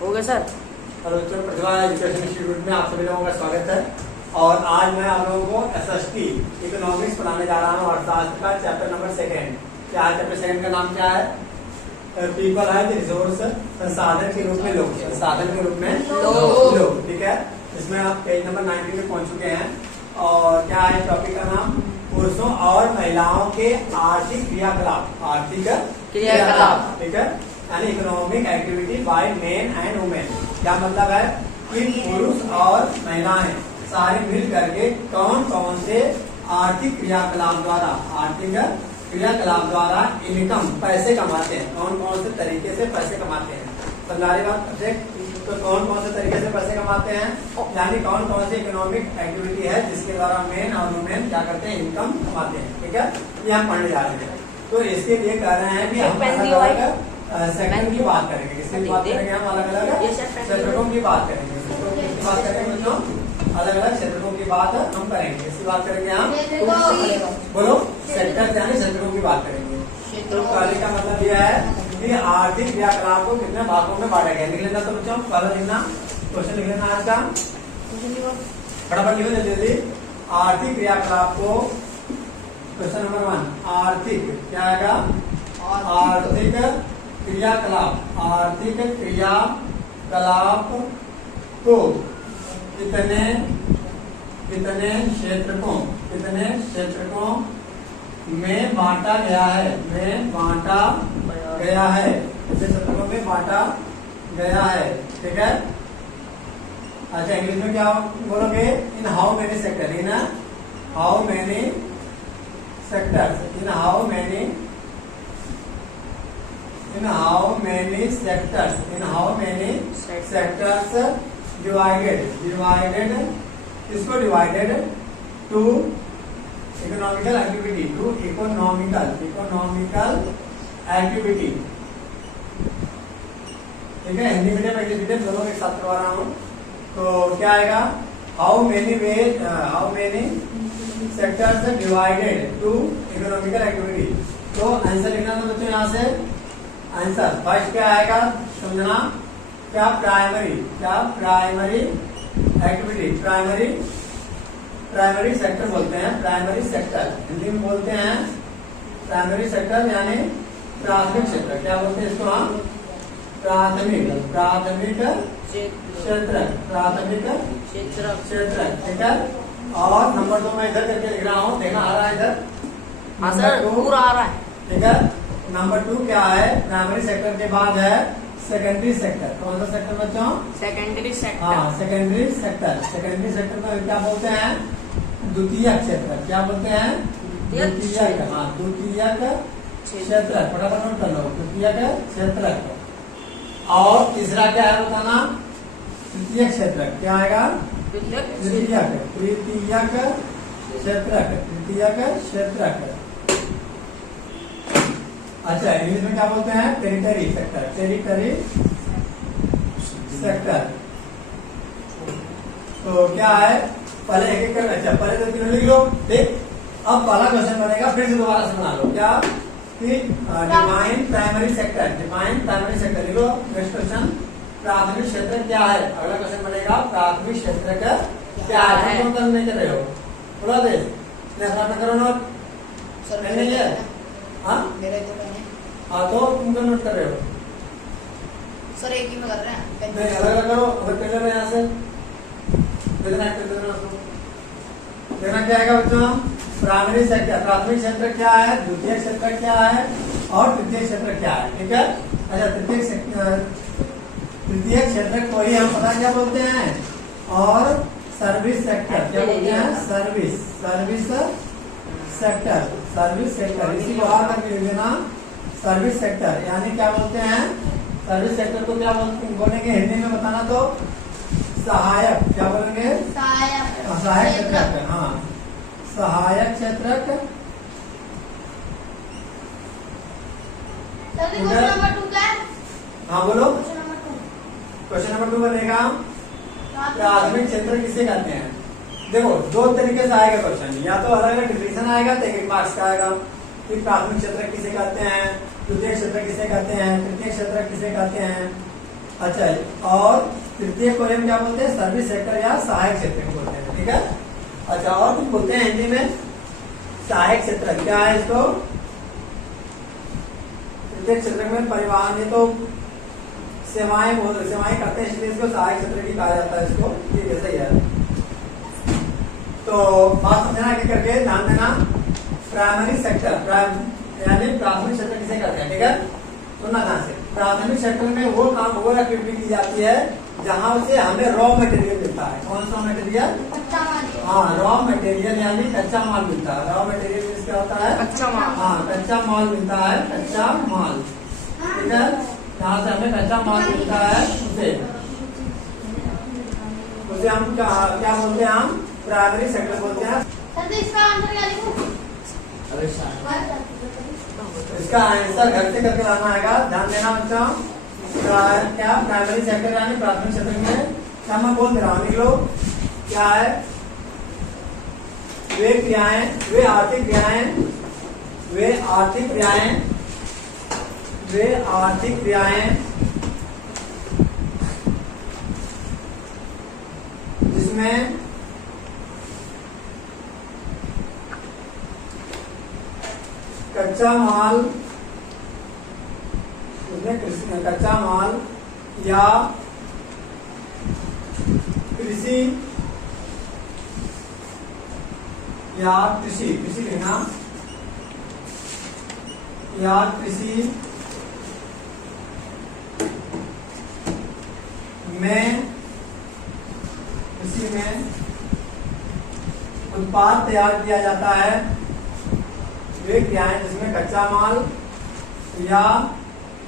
हो गया sir. Hello बच्चों, प्रतिभा एजुकेशन इंस्टीट्यूट में आप सभी लोगों का स्वागत है। और आज मैं आप लोगों को एसएसटी इकोनॉमिक्स पढ़ाने जा रहा हूँ अर्थशास्त्र का चैप्टर नंबर 2। क्या है चैप्टर 2 का नाम? क्या है? पीपल है रिसोर्स, संसाधन के रूप में लोग, संसाधन के रूप में लोग। ठीक है, इसमें आप पेज नंबर 90 में पहुंच चुके हैं। और क्या है टॉपिक का नाम? पुरुषों और महिलाओं के आर्थिक क्रियाकलाप। आर्थिक क्रियाकलाप, ठीक है, यानी economic activity by main and women. क्या मतलब है कि पुरुष और महिलाएं सारे मिल करके कौन कौन से आर्थिक क्रियाकलाप द्वारा इनकम पैसे कमाते हैं, कौन कौन से तरीके से पैसे कमाते हैं। समझारी बात? तो कौन कौन से तरीके से पैसे कमाते हैं, यानी कौन कौन सी इकोनॉमिक एक्टिविटी है जिसके द्वारा मेन और वुमेन क्या करते हैं, इनकम कमाते हैं। ठीक है, ये हम पढ़ने जा रहे हैं। तो इसके लिए कह रहे हैं कि हम अलग सेक्टर की बात करेंगे। किसकी बात करेंगे? हम अलग अलग क्षेत्रों की बात करेंगे। किसकी बात करेंगे बच्चों? अलग अलग क्षेत्रों की बात हम करेंगे। किसकी बात करेंगे हम? बोलो, सेक्टर यानी क्षेत्रों की बात करेंगे। तो पहले का मतलब यह है कि आर्थिक क्रियाकलाप को कितने भागों में बांटा गया। लिख लेना तो बच्चों, पहला लिखना, क्वेश्चन लिख लेना आज का, फटाफट लिखो जल्दी। आर्थिक क्रियाकलाप को, क्वेश्चन नंबर 1, आर्थिक क्या आएगा? आर्थिक क्रियाकलाप। आर्थिक क्रियाकलाप को कितने क्षेत्रकों में बांटा गया है? क्षेत्रकों में बांटा गया है। ठीक है, अच्छा इंग्लिश में क्या बोलोगे? In how many sector, in how many sectors, in how many sectors divided इसको divided to economical activity, activity. ठीक है, हिंदी मीडियम इंग्लिश मीडियम दोनों एक साथ करवा रहा हूँ। तो क्या आएगा? How many sectors divided to economical activity. तो आंसर लिखना था बच्चों यहाँ से। आंसर फर्स्ट क्या आएगा समझना? क्या प्राइमरी एक्टिविटी, प्राइमरी सेक्टर बोलते हैं। प्राइमरी सेक्टर हिंदी में बोलते हैं प्राइमरी सेक्टर, यानी प्राथमिक क्षेत्र। क्या बोलते हैं इसको हम? प्राथमिक क्षेत्र। ठीक है, और नंबर 2 मैं इधर करके लिख रहा हूँ, देखना आ रहा है इधर? हाँ सर, पूरा आ रहा है। ठीक है, नंबर 2 क्या है? प्राइमरी सेक्टर के बाद है सेकेंडरी सेक्टर। कौन सा सेक्टर बच्चों? Secondary sector. हाँ, सेकेंडरी सेक्टर में क्या बोलते हैं? द्वितीयक क्षेत्र। क्या बोलते हैं? द्वितीयक। हाँ, द्वितीयक क्षेत्र। फटाफट नोट कर लो, द्वितीयक क्षेत्र। और तीसरा क्या है बताना? तृतीयक क्षेत्र। क्या आएगा? तृतीयक क्षेत्र। अच्छा, इंग्लिश में क्या बोलते हैं? Territory sector. तो क्या है? पहले एक एक कर, अच्छा पहले 2-3 लिख लो। ठीक, अब पहला क्वेश्चन बनेगा, फिर से दोबारा से बना लो। क्या कि डिफाइन प्राइमरी सेक्टर लिख लो। नेक्स्ट क्वेश्चन, प्राथमिक क्षेत्र क्या है? अगला क्वेश्चन बनेगा प्राथमिक क्षेत्र का क्या है? तुम नहीं कर रहे हो, बोला दे करो नोट। नहीं है? हाँ, तो तुम नोट कर रहे हो सर? एक ही में कर रहे हैं। नहीं, अलग अलग करो। अगर कर रहे यहाँ से देखना क्या आएगा बच्चों? प्राइमरी सेक्टर, प्राथमिक क्षेत्र क्या है, द्वितीय क्षेत्र क्या है, और तृतीय क्षेत्र क्या है। ठीक है, अच्छा तृतीय क्षेत्र को ही हम पता क्या बोलते हैं? और सर्विस सेक्टर। क्या बोलते हैं? Service sector. इसी को और करके लिख देना, सर्विस सेक्टर। यानी क्या बोलते हैं? सर्विस सेक्टर को क्या बोलेंगे हिंदी में बताना तो? सहायक। क्या बोलेंगे? सहायक क्षेत्र। हाँ, सहायक क्षेत्र। हाँ बोलो, क्वेश्चन नंबर 2 बनेगा प्राथमिक क्षेत्र किसे कहते हैं? देखो, 2 तरीके से आएगा क्वेश्चन। या तो अलग अलग डिफिनेशन आएगा तो 1 मार्क्स का आएगा कि प्राथमिक क्षेत्र किसे कहते हैं, द्वितीय क्षेत्र किसे कहते हैं, तृतीय क्षेत्र किसे कहते हैं। अच्छा, और तृतीय को हम क्या बोलते हैं? सर्विस सेक्टर या सहायक क्षेत्र बोलते हैं, ठीक है। अच्छा, और कुछ बोलते हैं हिंदी में सहायक क्षेत्र, क्या है इसको? तृतीय क्षेत्र में परिवहन, ये तो सेवाएं करते हैं, इसलिए इसको सहायक क्षेत्र भी कहा जाता है इसको, ठीक है, सही है। तो बात समझना आगे करके ध्यान देना। प्राइमरी सेक्टर यानी प्राथमिक क्षेत्र किसे कहते हैं, ठीक है, सुनना ध्यान से। प्राथमिक सेक्टर में वो काम, वो एक्टिविटी की जाती है जहां से हमें रॉ मटेरियल मिलता है। कौन सा मटेरियल? हाँ, रॉ मटेरियल यानी कच्चा माल मिलता है। रॉ मटेरियल मीन्स क्या होता है? कच्चा माल। हाँ, कच्चा माल मिलता है, कच्चा माल, ठीक है। जहाँ से हमें कच्चा माल मिलता है उसे हम क्या बोलते हैं? हम प्राइमरी सेक्टर बोलते हैं। इसका आंसर क्या लिखूं? इसका आंसर घर से करके लाना आएगा, ध्यान देना बच्चों। क्या प्राइमरी सेक्टर यानी प्राथमिक क्षेत्र में क्या मैं बोल रहा हूँ लोग, क्या है? वे क्रियाएं, वे आर्थिक क्रियाएं, वे आर्थिक क्रियाएं, वे आर्थिक क्रियाएं जिसमें कच्चा माल, उसमें कच्चा माल या कृषि लिखना, या कृषि में उत्पाद तैयार किया जाता है। वे क्रियाएं जिसमें कच्चा माल या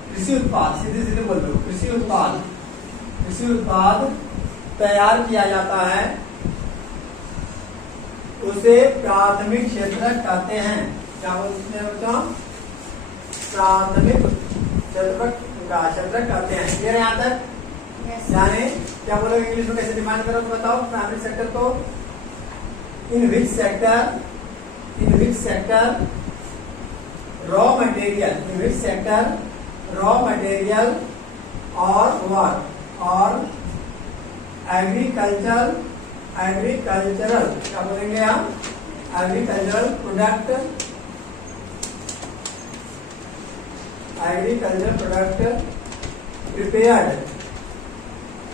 कृषि उत्पाद, सीधे बोल दो, कृषि उत्पाद तैयार किया जाता है, उसे प्राथमिक क्षेत्र कहते हैं। क्या बोलते हैं बच्चों? प्राथमिक क्षेत्र कहते हैं। ये यहाँ तक यानी क्या बोलोगे इंग्लिश में? कैसे डिफाइन करो तो बताओ प्राइमरी सेक्टर को? इन विच सेक्टर रॉ मटेरियल और एग्रीकल्चरल क्या बोलेंगे हम? Agricultural product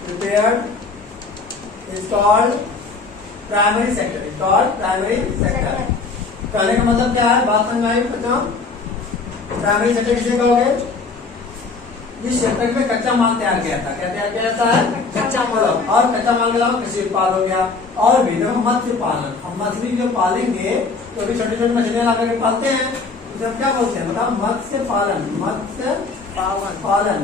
prepared is called primary sector. कहने का मतलब क्या है? बात समझ आई बच्चों? प्राइमरी सेक्टर किसे कहोगे? इस क्षेत्र में कच्चा माल तैयार किया था। क्या तैयार किया जाता है? कच्चा माल। और कच्चा माल के अलावा कृषि उत्पाद हो गया। और भी देखो, मत्स्य पालन, हम मछली जो पालेंगे तो अभी छोटी छोटी मछलियां ला करके पालते हैं, उसे हम क्या बोलते हैं बताओ? मत्स्य पालन।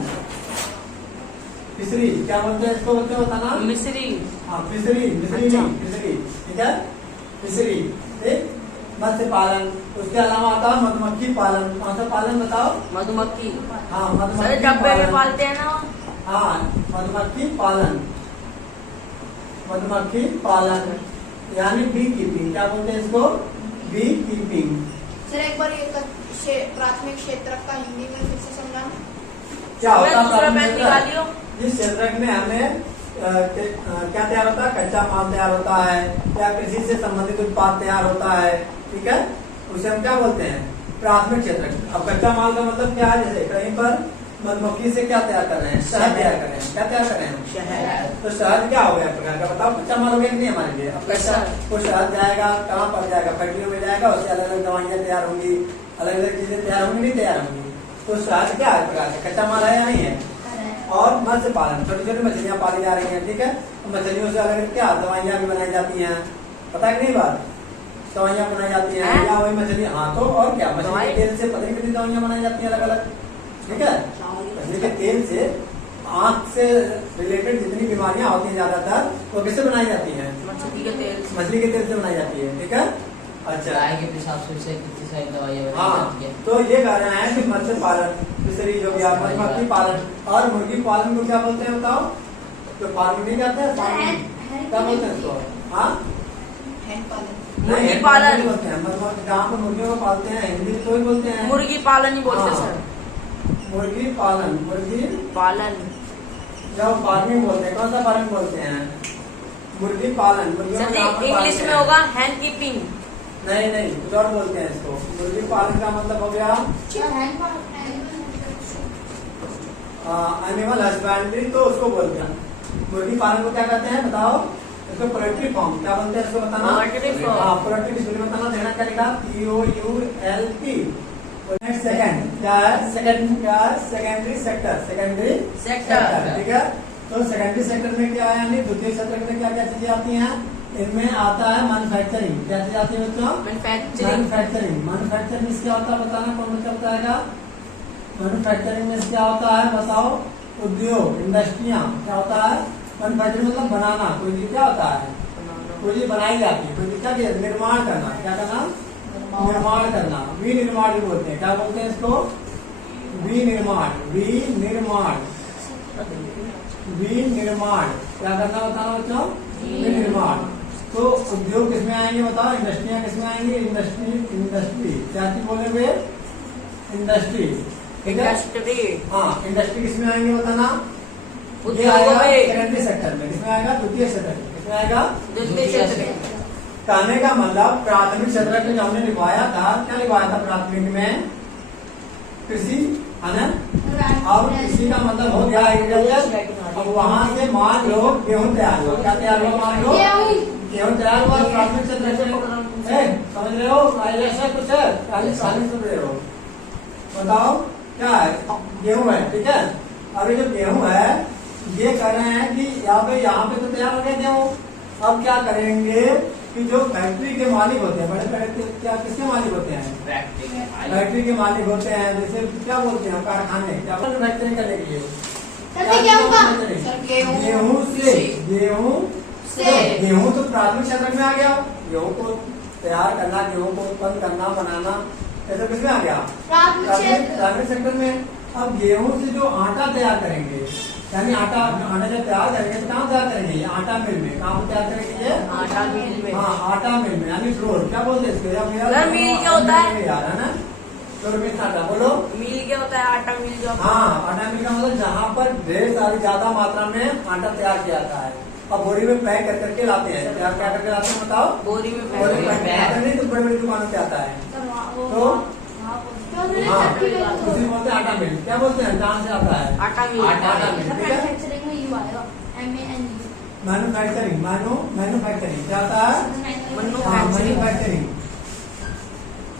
फिशरी क्या बोलते हैं इसको? बोलते बताना। मिस्री। हाँ, फिशरी, ठीक है, फिशरी, ठीक, मत्स्य पालन। उसके अलावा आता है मधुमक्खी पालन। कौन सा पालन बताओ? मधुमक्खी। हाँ, मधुमक्खी डब्बे में पालते हैं ना। हाँ, मधुमक्खी पालन यानी बी कीपिंग। क्या बोलते हैं इसको? B keeping. सर एक बार ये प्राथमिक क्षेत्र का हिंदी में फिर से समझाना। क्या होता है प्राथमिक क्षेत्र? इस क्षेत्र में हमें क्या तैयार होता है? कच्चा माल तैयार होता है या कृषि से संबंधित उत्पाद तैयार होता है, ठीक है, उसे हम क्या बोलते हैं? प्राथमिक क्षेत्र। अब कच्चा माल का मतलब क्या है? जैसे कहीं पर मधुमक्खी से क्या तैयार कर रहे हैं? शहद तैयार कर रहे हैं। क्या तैयार कर रहे हैं? शहद। तो शहद क्या हो गया प्रकार का? बताओ, कच्चा माल हो गया कि नहीं हमारे लिए? अब कच्चा वो शहद जाएगा कहाँ पर जाएगा? फैक्ट्रियों में जाएगा, उससे अलग अलग दवाइयाँ तैयार होंगी, अलग अलग चीजें तैयार होंगी, नहीं तैयार होंगी। तो शहद क्या है प्रकार का? कच्चा माल है या नहीं है? और मत्स्य पालन, छोटी छोटी मछलियां पाली जा रही हैं, ठीक है, मछलियों से अलग क्या दवाइयाँ भी बनाई जाती हैं। पता है कि नहीं बात? दवाइयाँ बनाई जाती हैं या वही मछली? हाँ, तो और क्या? मछली के तेल से पता नहीं कितनी दवाइयाँ बनाई जाती हैं अलग अलग, ठीक है। मछली के तेल से आँख से रिलेटेड जितनी बीमारियां होती हैं ज्यादातर वो किससे बनाई जाती हैं? मछली के तेल से बनाई जाती है, ठीक है। अच्छा, गाय के पेशाब से कितनी सारी दवाइयाँ बनाई जाती हैं। तो ये कह रहे हैं कि मत्स्य पालन, फिशरी हो गया, मधुमक्खी पालन और मुर्गी पालन को क्या बोलते हैं बताओ? तो फार्मिंग नहीं कहते हैं, फार्मिंग क्या बोलते हैं इसको? हाँ, मुर्गी पालन बोलते हैं। मतलब जहाँ पर मुर्गियों को पालते हैं हिंदी में तो ही बोलते हैं मुर्गी पालन ही बोलते हैं हाँ, सर। मुर्गी पालन जब फार्मिंग बोलते हैं, कौन सा फार्मिंग बोलते हैं? मुर्गी पालन। मुर्गियों सर को जी कहाँ पर इंग्लिश पालते में हैं? होगा हैंड कीपिंग। नहीं नहीं, कुछ और बोलते हैं इसको। मुर्गी पालन का मतलब हो गया एनिमल हस्बेंड्री, तो उसको बोलते हैं। मुर्गी पालन को क्या कहते हैं बताओ? इसको पोल्ट्री फार्म क्या बोलते हैं, इसको बताना। Poultry farm. हाँ, पोल्ट्री की बताना, देखना क्या लिखा, POULT। नेक्स्ट सेकंड क्या है? सेकंड क्या है? Secondary sector. Secondary sector. ठीक है। तो सेकेंडरी सेक्टर में क्या है, यानी द्वितीय क्षेत्र में क्या क्या चीजें आती हैं? इनमें आता है मैन्युफैक्चरिंग। क्या चीज आती है बच्चों? मैन्युफैक्चरिंग। मैन्युफैक्चरिंग। मैन्युफैक्चरिंग में क्या होता है बताना, कौन बच्चा बताएगा? मैन्युफैक्चरिंग में क्या होता है बताओ? उद्योग, इंडस्ट्रियां। क्या होता है? मैन्युफैक्चरिंग मतलब बनाना। कोई चीज क्या होता है? कोई चीज बनाई जाती है, कोई चीज क्या किया? निर्माण करना। क्या करना? निर्माण करना। विनिर्माण भी बोलते हैं। क्या बोलते हैं इसको? विनिर्माण। विनिर्माण। विनिर्माण क्या करना बताना बच्चों? विनिर्माण। तो उद्योग किसमें आएंगे बताओ? इंडस्ट्रियां किसमें आएंगी? इंडस्ट्री क्या चीज बोलेंगे? इंडस्ट्री। ठीक है। इंडस्ट्री। हाँ, इंडस्ट्री किसमें आएंगे बताना? ये उद्योगों आएगा में। सेकेंडरी सेक्टर में। किसमें आएगा? द्वितीय क्षेत्र में। किसमें आएगा? द्वितीय क्षेत्र में। कहने का मतलब प्राथमिक क्षेत्र में जो हमने लिखवाया था, क्या लिखवाया था प्राथमिक में? कृषि, है ना? अब कृषि का मतलब हो गया एग्रीकल्चर। अब वहाँ से मान लो गेहूं तैयार हुआ। क्या तैयार हुआ? मान लो गेहूं तैयार हुआ प्राथमिक क्षेत्र में। समझ रहे हो? ऐसा कुछ है? सुन रहे हो? बताओ क्या है? गेहूं है, ठीक है। अभी जो गेहूं है, ये कह रहे हैं कि यहाँ पे तो तैयार हो गया गेहूं। अब क्या करेंगे कि जो फैक्ट्री के मालिक होते हैं, बड़े फैक्ट्री क्या किसके मालिक होते हैं? फैक्ट्री के मालिक होते हैं। जैसे क्या बोलते हैं? कारखाने। क्या मैन्युफैक्चरिंग करने के लिए? गेहूं से। गेहूं तो प्राथमिक क्षेत्र में आ गया। गेहूं को तैयार करना, गेहूं को उत्पन्न करना, बनाना, ऐसा किसमें आ गया? प्राथमिक सेक्टर में। अब गेहूं से जो आटा तैयार करेंगे, यानी आटा जब तैयार करेंगे तो कहाँ तैयार करेंगे? आटा मिल में। कहाँ तैयार करेंगे? ये आटा मिल में। हाँ, आटा मिल में, यानी फ्लोर। क्या बोलते हैं इसको? सर, मिल क्या होता है? यार है ना, फ्लोर में आटा। बोलो मिल क्या होता है? आटा मिल जो। हाँ, आटा मिल का मतलब जहाँ पर ढेर सारी ज्यादा मात्रा में आटा तैयार किया जाता है। अब बोरी में पैक कर करके लाते हैं। क्या क्या करके लाते हैं बताओ? बोरी में बोरी में पैक करके नहीं तो बड़ी बड़ी दुकानों पे आता है। तो हाँ, उसी बोलते हैं आटा मिल। क्या बोलते हैं? जहाँ से आता है आटा मिल। आटा मिल। ठीक है। मैन्युफैक्चरिंग। मैन्युफैक्चरिंग क्या होता है? मैन्युफैक्चरिंग।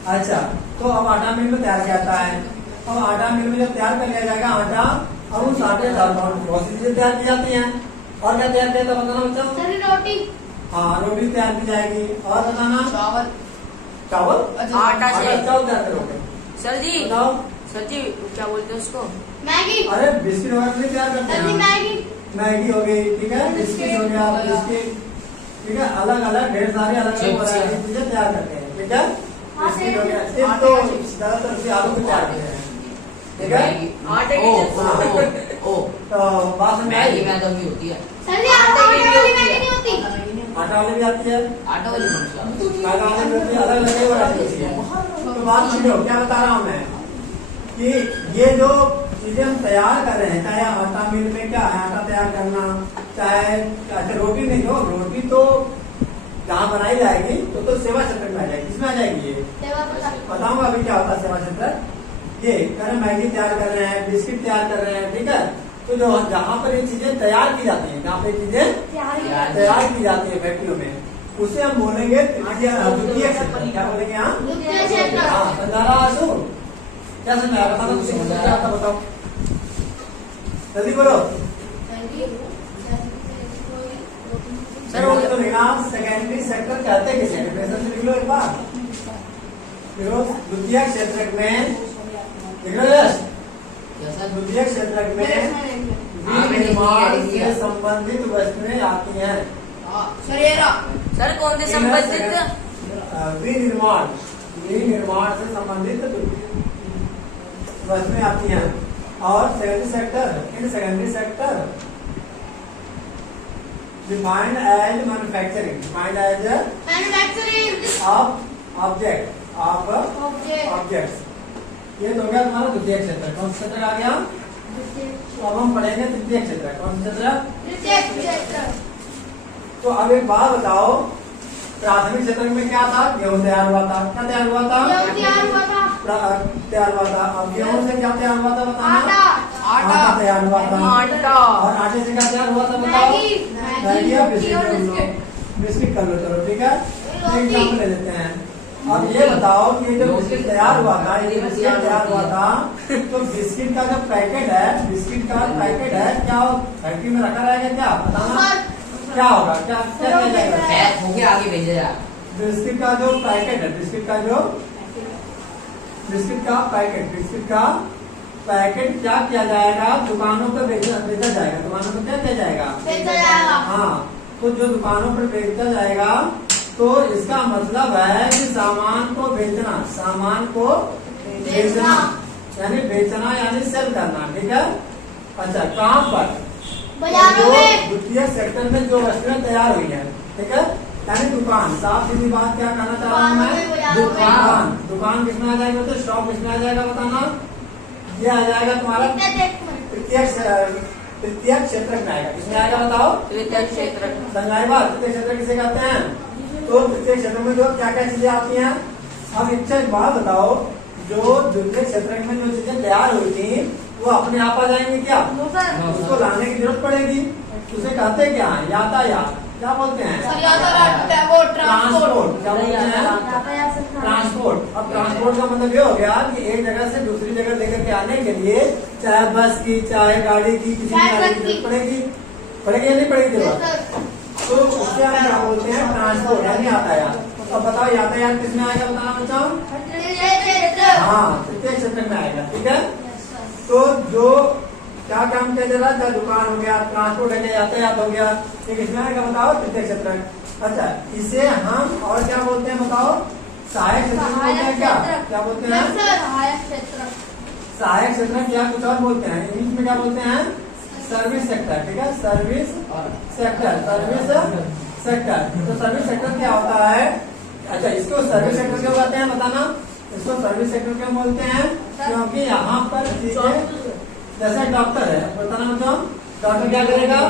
अच्छा, तो अब आटा मिल में तैयार किया जाता है। अब आटा मिल में जब तैयार कर लिया जाएगा आटा, अब उस आटे का बहुत सी चीजें तैयार की जाती हैं। और क्या तैयार किया था बताना बच्चों? रोटी। हाँ, रोटी तैयार की जाएगी। और बताना? चावल। आटा से चावल तैयार करोगे? सर जी। बताओ सर जी क्या बोलते हैं उसको? मैगी। अरे बिस्किट वगैरह नहीं तैयार करते हैं। मैगी हो गई, ठीक है। बिस्किट हो गया, बिस्किट, ठीक है। अलग अलग ढेर सारे अलग अलग चीजें तैयार करते हैं, ठीक है। बिस्किट हो गया, सिर्फ तो ज्यादातर से आलू को तैयार करते हैं, ठीक है। आटे की तो बात समझ आई? मैदा भी होती है। आटा वाली भी आती है, आटा वाली मैदा वाली भी होती है, अलग अलग वैरायटी होती है। तो बात समझो क्या बता रहा हूँ मैं कि ये जो चीजें हम तैयार कर रहे हैं, चाहे आटा मिल में क्या है, आटा तैयार करना, चाहे अच्छा रोटी नहीं हो, रोटी तो जहाँ बनाई जाएगी तो सेवा क्षेत्र में आ जाएगी। किसमें आ जाएगी? ये बताऊंगा अभी क्या होता है सेवा क्षेत्र। ये कह रहे मैगी तैयार कर रहे हैं, बिस्किट तैयार कर रहे हैं, ठीक है। तो जो जहाँ पर ये चीजें तैयार की जाती हैं, जहाँ पे चीजें तैयार की जाती है फैक्ट्रियों में, उसे हम बोलेंगे द्वितीय क्षेत्र। क्या बोलेंगे? हाँ, समझा आसू? क्या समझा? बताना, बताओ जल्दी बोलो। सर वो तो लिखना सेकेंडरी सेक्टर कहते हैं किसे? डिफिनेशन से लिख लो एक बार। द्वितीय क्षेत्र में लिख लो। यस, द्वितीय क्षेत्र में विनिर्माण से संबंधित वस्तुएं आती हैं। सर कौन से संबंधित? विनिर्माण से संबंधित वस्तुएं आती हैं। और secondary sector, in secondary sector defined as manufacturing, defined as of objects. ये तो हो गया तुम्हारा द्वितीय क्षेत्र। कौन सा क्षेत्र आ गया? तो अब हम पढ़ेंगे तृतीय क्षेत्र। कौन सा क्षेत्र? तृतीय क्षेत्र। तो अब एक बात बताओ, प्राथमिक क्षेत्र में क्या था? गेहूं तैयार हुआ था। क्या तैयार हुआ था? गेहूं तैयार हुआ था। तैयार हुआ था। अब गेहूं से क्या तैयार हुआ था बताना? आटा। आटा तैयार हुआ था। आटा। और आटे से क्या तैयार हुआ था बताओ? मैगी। मैगी और रोटी और बिस्किट। बिस्किट कर लो, चलो ठीक है। रोटी। एग्जाम्पल ले लेते हैं। अब ये बताओ कि ये जो बिस्किट तैयार हुआ था, ये बिस्किट तैयार हुआ था, तो बिस्किट का जो पैकेट है, बिस्किट का पैकेट है, क्या फैक्ट्री में रखा रहेगा? क्या बताना? क्या होगा? क्या क्या किया जाएगा? पैक होके आगे भेजा जाए। बिस्किट का जो पैकेट है, बिस्किट का पैकेट क्या किया जाएगा? दुकानों पर बेचा जाएगा। दुकानों पर क्या किया जाएगा? बेचा जाएगा। हाँ, तो जो दुकानों पर बेचा जाएगा, तो इसका मतलब है कि सामान को बेचना, यानी बेचना यानी सेल करना, ठीक है। अच्छा, कहाँ पर? बाजारों में। द्वितीय सेक्टर में जो वस्तुएं तैयार हुई है, ठीक है, यानी दुकान। साफ सीधी बात क्या कहना चाह रहा हूँ दुकानों में, मैं? बाजारों में। दुकान किसमें आ जाएगा? तो शॉप किसमें आ जाएगा बताना? ये आ जाएगा तुम्हारा तृतीय क्षेत्र में आएगा। किसमें आएगा बताओ? तृतीय क्षेत्र। संगाई बात, तृतीय क्षेत्र किसे कहते हैं? तो तृतीय क्षेत्र में जो क्या क्या चीजें आती हैं? अब एक बात बताओ, जो द्वितीय क्षेत्र में जो चीजें तैयार हुई थी, वो अपने आप आ जाएंगी क्या? उसको लाने की जरूरत पड़ेगी। उसे कहते क्या है? यातायात। क्या बोलते हैं? ट्रांसपोर्ट। क्या बोलते हैं? ट्रांसपोर्ट। अब ट्रांसपोर्ट का मतलब ये हो गया कि एक जगह से दूसरी जगह लेकर के आने के लिए चाहे बस की, चाहे गाड़ी की, किसी भी गाड़ी की जरूरत पड़ेगी या नहीं पड़ेगी जरूरत? तो उससे हम क्या बोलते हैं? ट्रांसपोर्ट यानी यातायात। अब बताओ यातायात किसमें आएगा बताना बच्चों? हाँ, तृतीय क्षेत्र में आएगा, ठीक है। तो जो क्या काम किया जा रहा है? दुकान हो गया, ट्रांसपोर्ट हो गया, यातायात हो गया, ये किसमें आएगा बताओ? तृतीय क्षेत्र। अच्छा, इसे हम और क्या बोलते हैं बताओ? सहायक क्षेत्र बोलते हैं। क्या बोलते हैं? सहायक क्षेत्र क्या कुछ और बोलते हैं? इंग्लिश में क्या बोलते हैं? सर्विस सेक्टर, ठीक है। Service sector. तो सर्विस सेक्टर क्या होता है? अच्छा, इसको सर्विस सेक्टर क्यों कहते हैं बताना? इसको सर्विस सेक्टर क्यों बोलते हैं? क्योंकि यहाँ पर चीजें, जैसे डॉक्टर है, बताना बच्चों, डॉक्टर क्या करेगा?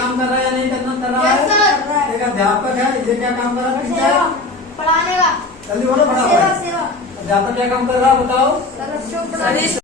काम कर रहा है या नहीं कर रहा है? एक अध्यापक है, ये क्या काम कर रहा है? टीचर पढ़ाने का। जल्दी बोलो, फटाफट। अध्यापक क्या काम कर रहा है बताओ? सर्विस